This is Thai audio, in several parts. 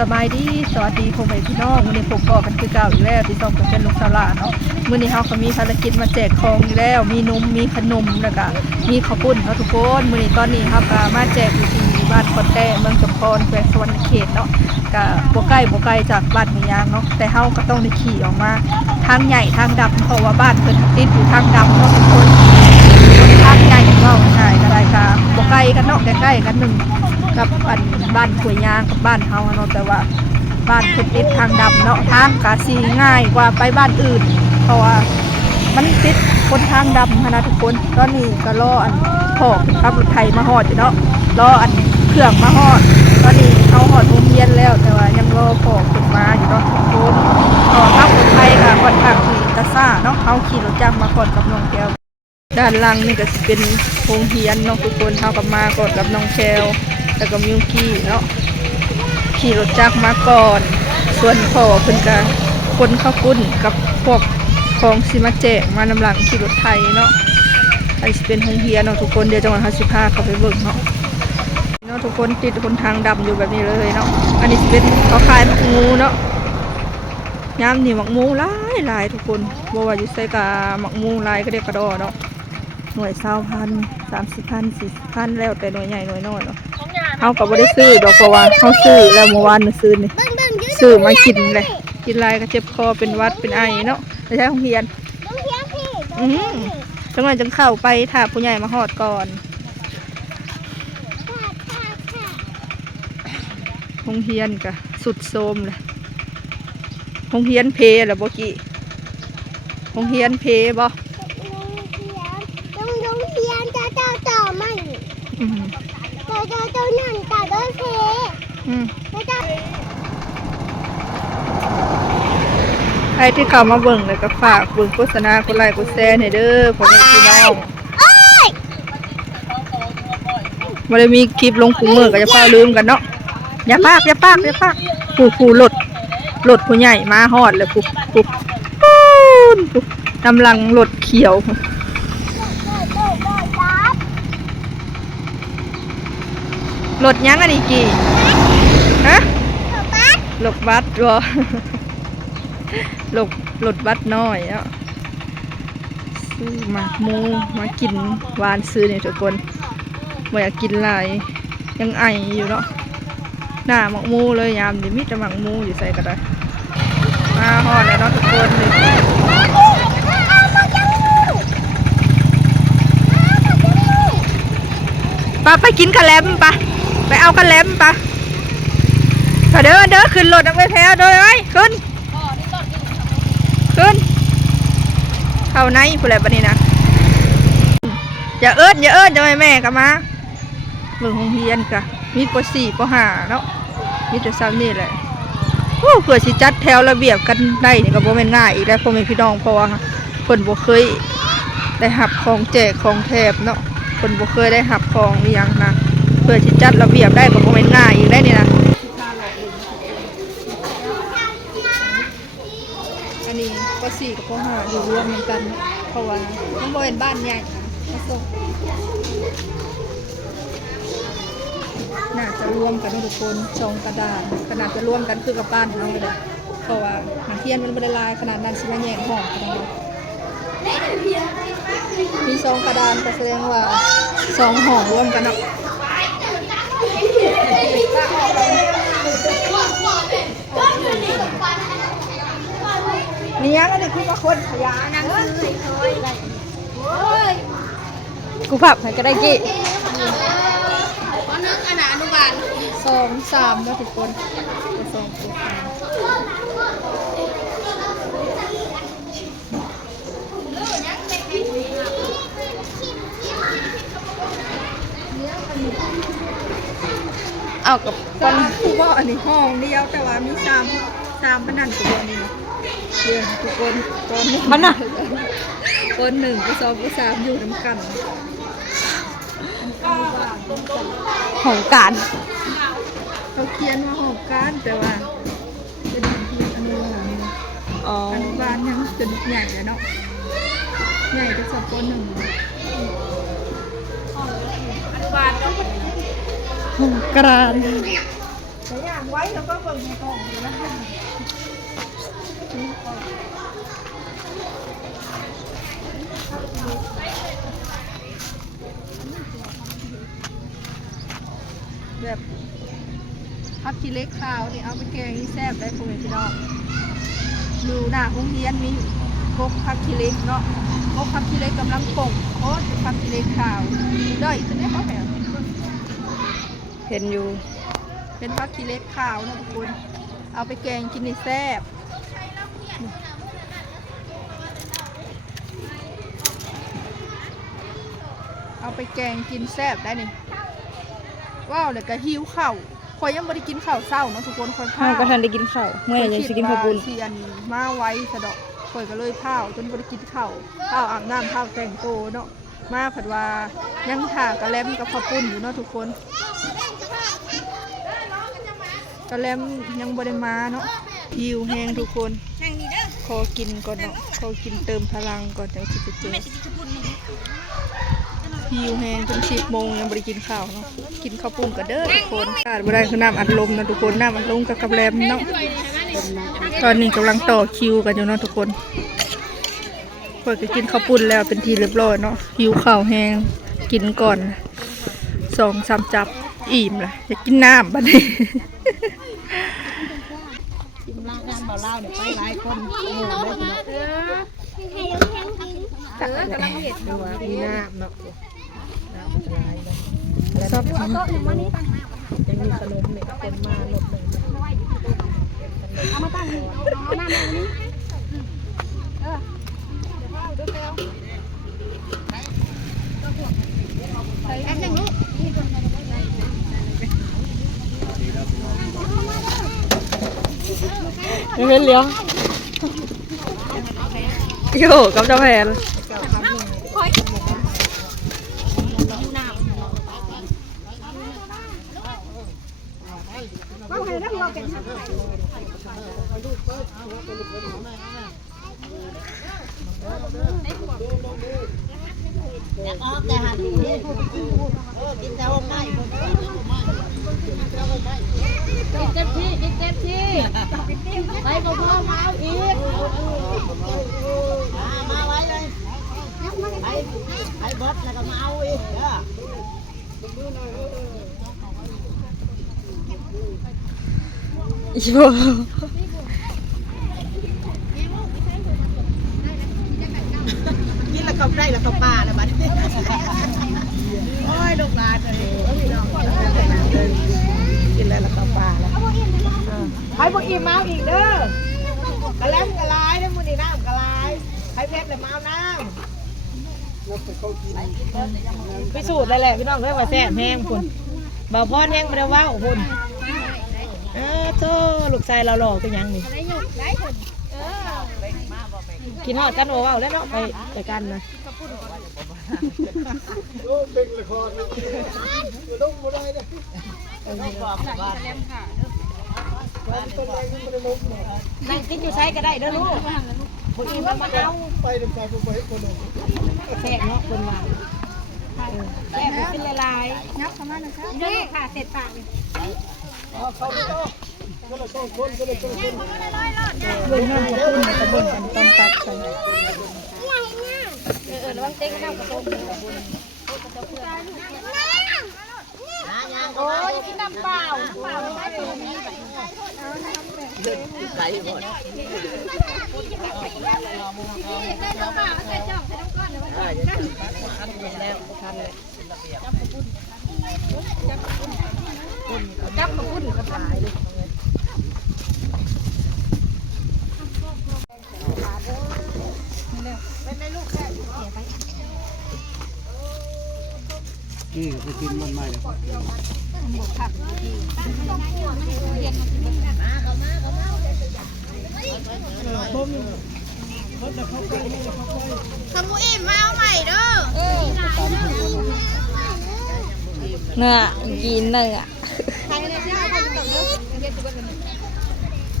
สบายดีสวัสดีพ่อแม่พี่น้องมื้อนี้ผมก็กันคือเก่าอีกแล้วที่ต้องเป็นลูกสาวหลานเนาะมื้อนี้เฮาก็มีภารกิจมาแจกของอีกแล้วมีนมมีขนมแล้วก็มีข้าวปุ้นเนาะทุกคนมื้อนี้ตอนนี้เฮาก็มาแจกอยู่ที่บ้านคอนแต้เมืองจำพรแขวงสวรรณเขตเนาะก็บ่ไกลจากบ้านหมู่ยางเนาะแต่เฮาก็ต้องได้ขี่ออกมาทางใหญ่ทางดำเพราะว่าบ้านเพิ่นติดอยู่ทางดำเนาะทุกคนทางใหญ่ก็ง่ายก็ได้ค่ะบ่ไกลกันเนาะใกล้ๆกันนึงกับบ้านขวยยางกับบ้านเฮาเนาะแต่ว่าบ้านเพิ่นติดทางดำเนาะทางกะสีง่ายกว่าไปบ้านอื่นเพราะว่ามันติดคนทางดำนะทุกคนตอนนี้ก็รอพ่อขับรถไถมาฮอดอยู่เนาะรอเครื่องมาฮอดตอนนี้เขาฮอดโรงเรียนแล้วแต่ว่ายังรอพ่อขึ้นมาอยู่เนาะทุกคนขับรถไถก็ค่อนข้างที่จะซ่าเนาะเขาขี่รถจักรมาก่อนกับน้องแก้วด้านล่างนี่ก็จะเป็นโรงเรียนเนาะทุกคนเท่ากับมาก่อนกับน้องแคลแล้วก็มิวกี้เนาะขี่รถจักรมาก่อนส่วนพ่อเพิ่นก็คนข้าวปุ้นกับพวกของซิมาแจกมานำหลังขี่รถไทยเนาะไทยเป็นโรงเรียนเนาะทุกคนเดี๋ยวจังหวัด55เขาไปเบิ่งเนาะทุกคนติดคนทางดำอยู่แบบนี้เลยเนาะอันนี้เป็นเขาขายหมักงูเนาะยามนี่หมักงูหลายทุกคนบ่ว่าอยู่ใส่กะหมักงูลายก็เรียกกระดอเนาะหน่วย20,000 30,000 40,000แล้วแต่หน่วยใหญ่หน่วยน้อยเนาะเขาก็บ่ได้ซื้อดอกเพราะว่าเขาซื้อแล้วเมื่อวานซื้อนี่ซื้อมากินเลยกินลายก็เจ็บคอเป็นหวัดเป็นไอเนาะไม่ใช่โรงเรียนจังหวะจังเข้าไปถ้าผู้ใหญ่มาฮอดก่อนโรงเรียนก็สุดโทรมเลยโรงเรียนเพหรอบ่กี้โรงเรียนเพบ่โรงเรียนเจ้ามันเจ้านั่นเจ้าเพใครที่เข้ามาเบิ่งเลยก็ฝากเบิ่งโฆษณากดไลค์กดแชร์ให้เด้อพ่อแม่พี่น้องบ่ได้มีคลิปลงคู่มือก็จะเฝ้าลืมกันเนาะอย่าปากผู้รถผู้ใหญ่มาฮอดเลยผู้กำลังรถเขียวรถยังอันนี้กี่ฮะรถบัสวะรถบัสน้อยอ่ะซื้อหมากมูมากินหวานซื้อเนี่ยทุกคนไม่อยากกินหลายยังไออยู่เนาะหน้าหมากมูเลยยามเดี๋ยวมิจะหมากมูอยู่ใส่กันได้มาฮอดแล้วเนาะทุกคนเลยไปกินกะแลมไปเอากะแลมเด้อขึ้นรถเอาไปแพ้เด้อไอ้ขึ้นเข้าในผู้ใดบัดนี้นะอย่าเอิ้นจะแม่กลับมาเบิ่งโรงเรียนกะมีป.4 ป.5 เนาะมีแต่ซ้ำนี่แหละเพื่อสิจัดแถวระเบียบกันได้นี่ก็บ่แม่นง่ายอีกแล้วพ่อแม่พี่น้องเพราะว่าเพิ่นบ่เคยได้รับของแจกของแถบเนาะเพิ่นบ่เคยได้รับของอีหยังนะเพื่อสิจัดระเบียบได้ก็บ่แม่นง่ายอีกแล้วนี่นะอันนี้ป.4 กับป.5 อยู่รวมกันเพราะว่ามันบ่เป็นบ้านใหญ่มาส่งน่าจะรวมกันทุกคน2กระดานขนาดจะรวมกันคือกับบ้านเฮาเลยเพราะว่านักเรียนมันบ่ได้หลายขนาดนั้นสิมาแยกห้องกันเลยมี2กระดานก็แสดงว่า2ห้องรวมกันเนาะนี่ยังอันนี้คือว่าคนขยะนั่งกูผับให้ก็ได้กี่นึกอนุบาล2 3แล้วทุกคนเอากับคนผู้ว่าอันนี้ห้องเดียวแต่ว่ามี3มันนั่นตัวนี้เดี๋ยวทุกคนตอนนี้มันน่ะคน1กับ2กับ3อยู่น้ำกันของการเขาเขียนว่าของการแต่ว่าเป็นที่อนุบาลอนุบาลยังจะใหญ่เลยเนาะใหญ่ก็2 ป.1อนุบาลของการ แต่ย่างไว้แล้วก็เบิ่งในกล่องอยู่นะแบบพักขี้เล็กข้าวนี่เอาไปแกงนี่แซ่บได้พวกนี้พี่น้องดูหน้าโรงเรียนมีกบพักขี้เล็กเนาะกบพักขี้เล็กกำลังป่งโอ้พักขี้เล็กข้าวด้อยขึ้นได้เขาแบบเห็นอยู่เป็นพักขี้เล็กข้าวนะทุกคนเอาไปแกงกินนี่แซ่บเอาไปแกงกินแซ่บได้นี่ว้าวเลยก็หิวข้าวคอยยังไม่ได้กินข้าวเศร้าเนาะทุกคนคอยข้าวก็ทันได้กินข้าวเมื่อยังสิกินข้าวปุ้นเทียนมาไว้สะดอกคอยก็เลยข้าวจนไม่ได้กินข้าวอาบน้ำข้าวแต่งโตเนาะมาผัดว่ายังถ่ากระแลมกับข้าวปุ้นอยู่เนาะทุกคนกระแลมยังบ่ได้มาเนาะหิวแห้งทุกคนขอกินก่อนเนาะขอกินเติมพลังก่อนเดี๋ยวจะไปเจอหิวแห้งจน10 โมงยังบ่ได้กินข้าวเนาะกินข้าวปุ้นก็เด้อทุกคนขาดบ่ได้คือน้ำอัดลมนะทุกคนน้ำอัดลมกับกระแลมเนาะตอนนี้กำลังต่อคิวกันอยู่เนาะทุกคนเพื่อจะกินข้าวปุ้นแล้วเป็นทีเรียบร้อยเนาะหิวข้าวแห้งกินก่อน2-3 จับอิ่มละอยากกินน้ำบัดนี้กินล่างน้ำเบาเล่าเนี่ยไปหลายคนกำลังเห็ดอยู่มีน้ำเนาะชอบกินยังมีขนมเนี่ยคนมาหมดเลยเอามาตั้งเอาหน้ามานี้อันหนึ่งลูกไม่เป็นเลี้ยงโย่กับเจ้าแพนแต่หันกินแต่ห้องไม่กินเต็มที่กินเต็มที่ไปบ่พอมาเอาอีกมาไว้เลยไปบดแล้วก็มาเอาอีกอีโบกินแล้วก็ได้แล้วก็ปลาแล้วบัดโอ้ยลูกหลานเลยกินแล้วก็ปลาแล้วให้พวกอิ่มมาอีกเด้อกระแลมกระลายได้มื้อนี้น้ำกระลายให้เพชรเลยมาเอาน้ำไปสูตรเลยแหละพี่น้องเด้อว่าแซ่บแห้งคุณบ่พอแห้งบ่ได้ว้าวคุณโธ่ลูกชายเราหล่อเป็นยังนี่กินฮอดกันบ่ว้าวแล้วเนาะไปกันนะเป็นละครต้องบ่ได้เด้อต้องบอกว่านั่งกินอยู่ใช้ก็ได้เด้อลูกบ่อิ่มแล้วมาเอาไปนำใจผู้ไปคนนึงแซ่บเนาะคนว่าแซ่บเป็นลายๆนับเข้ามาหน่อยครับนี่ค่ะเสร็จปากนี่เข้าไปต่อคนละ2คนคนละ2คนเบิ่งน้ำกระปุ้นกระปุ้นอันตอนตักใส่ระวังเต้งน้ำกระปุ้นโอ้ยกินน้ำเปล่าเปล่าไม่ตื่นไหลหมดจับกระปุ้นกระปุ้นนี่ไปกินมันใหม่เลยขมูอิ่มมาเอาใหม่เด้อเนื้อกินเนื้อ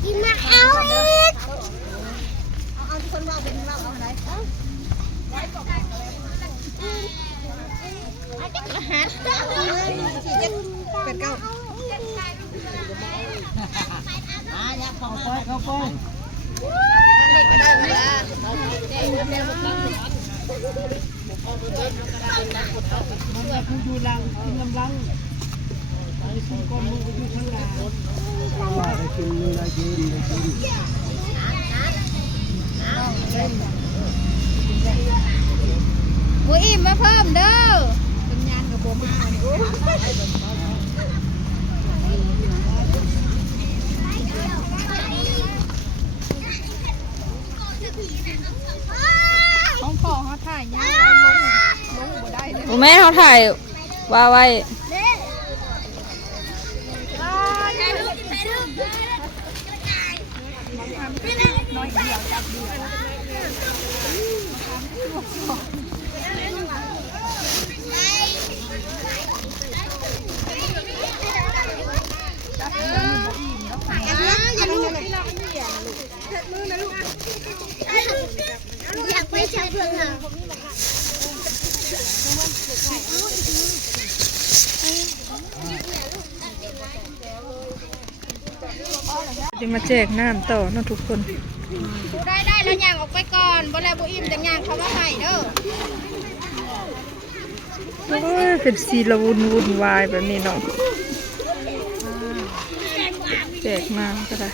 กินมาเอาอีกเอาทุกคนว่าเป็นเราเอาไหนรหัสเป็นเก้า เข้าไปมันจะพูดอยู่ลังกินลำลังไปซื้อก้อนมูไปอยู่ข้างหลัง ว่าได้กินได้กินได้กิน หมูอิ่มมาเพิ่มเด้อเป็นงานกับโบมาของพ่อเขาถ่ายยากลงบ่ได้เลย แม่เขาถ่ายว่าไว้ น้อยเดียวจับเดียว อยากไปเชียงเพื่อนค่ะ จะมาแจกน้ำต่อเนาะทุกคน ได้แล้วย่างออกไปก่อนบ่แล้วบ่อิ่มจังย่างเขามาใหม่เด้อ โอ้ยเป็นสีละวุ่นวายแบบนี้เนาะแจกน้ำก็ได้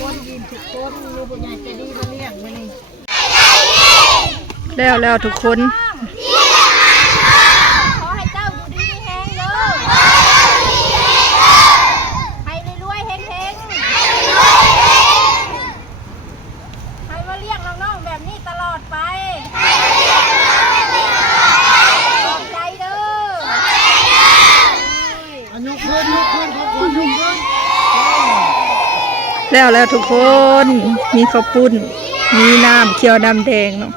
คนยินทุกคนอยู่บนใหญ่จะดีมาเลี้ยงมานี่ แล้วทุกคน ขอให้เจ้าอยู่ดีมีแฮงเด้อให้รวยๆเฮงให้มาเลี้ยงน้องๆแบบนี้ตลอดไปขอบใจเด้อ ยกเพื่อนขอบคุณยกเพื่อน แล้วทุกคน มีข้าวปุ้น มีน้ำเคี่ยวน้ำแดงเนาะ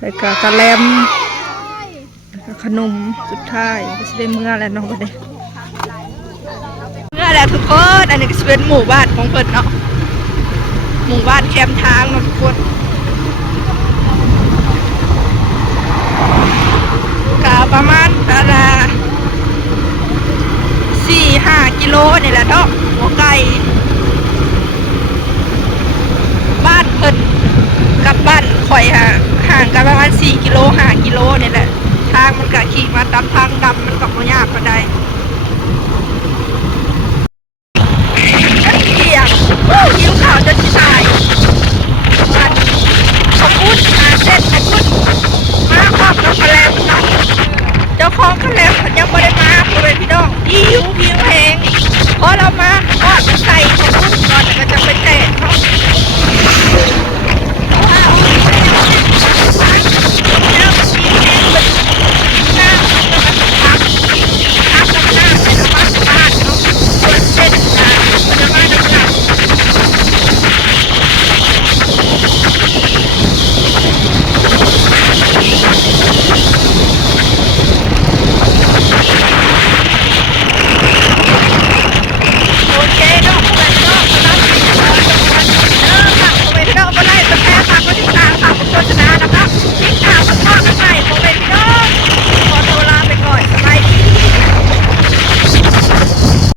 แล้วก็กะแลมแล้วก็ขนมสุดท้ายก็จะได้เมื่อแล้วเนาะบัดนี้เมื่อแล้วทุกคน อันนี้ก็จะเป็นหมู่บ้านของเพิ่นเนาะหมู่บ้านแคมทางเนาะทุกคนก็ประมาณ4-5 กิโลนี่แหละเนาะหัวไก่บ้านเพิ่นกับบ้านข่อยห่างกันประมาณ4 กิโล 5 กิโลนี่แหละทางมันก็ขี่มาตามทางดำมันก็บ่ยากปานใดเที่ยงหิวข้าวจะสิตายบ้านขอบคุณเส้นขอบคุณมาครอบกับกระแลมเนาะเจ้าของกระแลมเพิ่นยังบ่ได้มาพ่อแม่พี่น้องหิวแฮงพอเรามาก็จะใส่ขอบคุณก่อนแล้วก็จะไปแจ